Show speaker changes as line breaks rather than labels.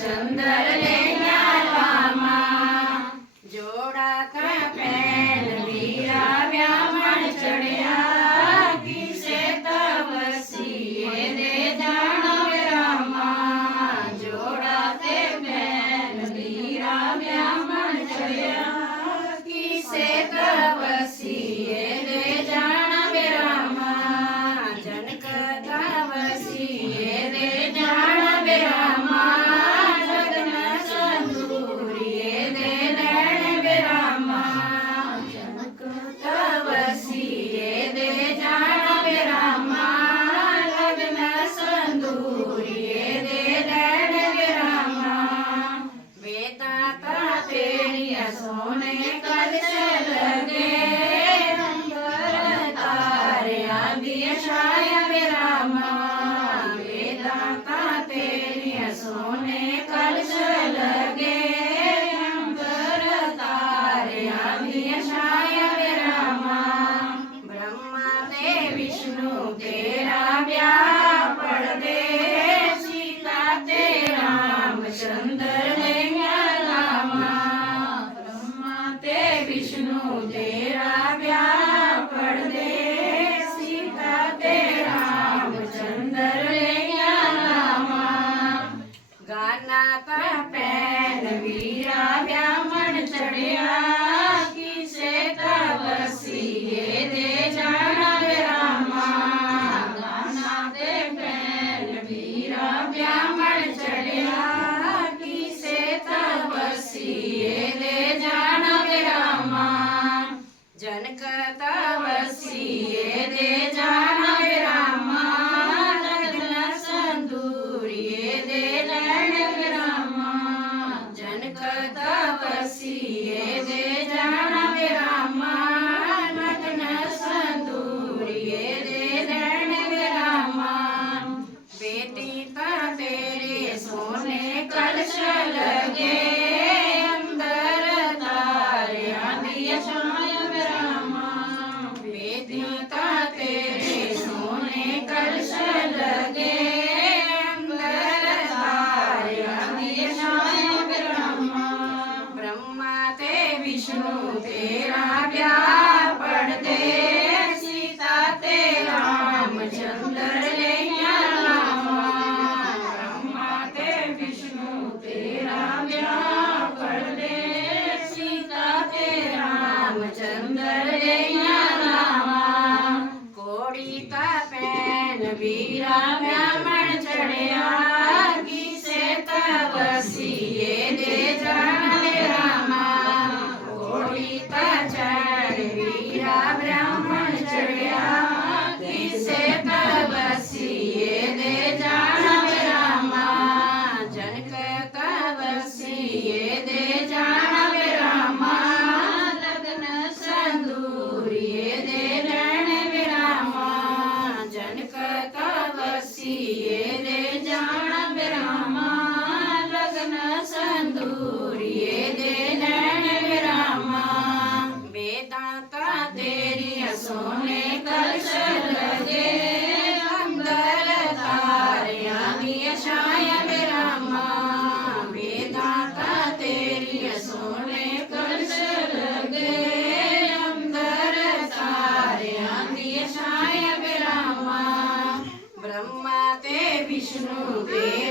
चन्द्रलेना रामा जोडा का पैन वीरा व्या 안 돼. ਵਸੀਏ ਦੇ ਜਾਣਾ ਬਿਰਾਮਾ ਲਗਨ ਸੰਦੂਰੀਏ ਦੇ ਲੈਣ ਬਿਰਾਮਾ ਜਨ ਕਰਤਾ ਵਸੀਏ ਦੇ ਜਾਣਾ ਬਿਰਾਮਾ ਲਗਨ ਸੰਦੂਰੀਏ ਦੇ ਲੈਣ ਬਿਰਾਮਾ ਬੇਟੀ ਤਾਂ ਤੇਰੇ ਸੋਨੇ ਕਲਸ਼ ਲਗੇ ਮੈਨੂੰ ਤੇਰਾ ਪਿਆਰ ਪੜਦੇ ਸੀਤਾ ਤੇ ਰਾਮ ਚੰਦਰ ਲਈਆਂ ਲਾਵਾਂ ਬ੍ਰਹਮਾ ਤੇ ਵਿਸ਼ਨੂੰ ਤੇਰਾ ਪਿਆਰ ਪੜਦੇ ਸੀਤਾ ਤੇ ਰਾਮ ਚੰਦਰ ਲਈਆਂ ਲਾਵਾਂ ਕੋੜੀ ਤਾਂ ਪੈਨ ਵੀਰਾ ਮੈਂ ਮਣ ਚੜਿਆ ਕਿਸੇ ਤਵਸ विष्णुते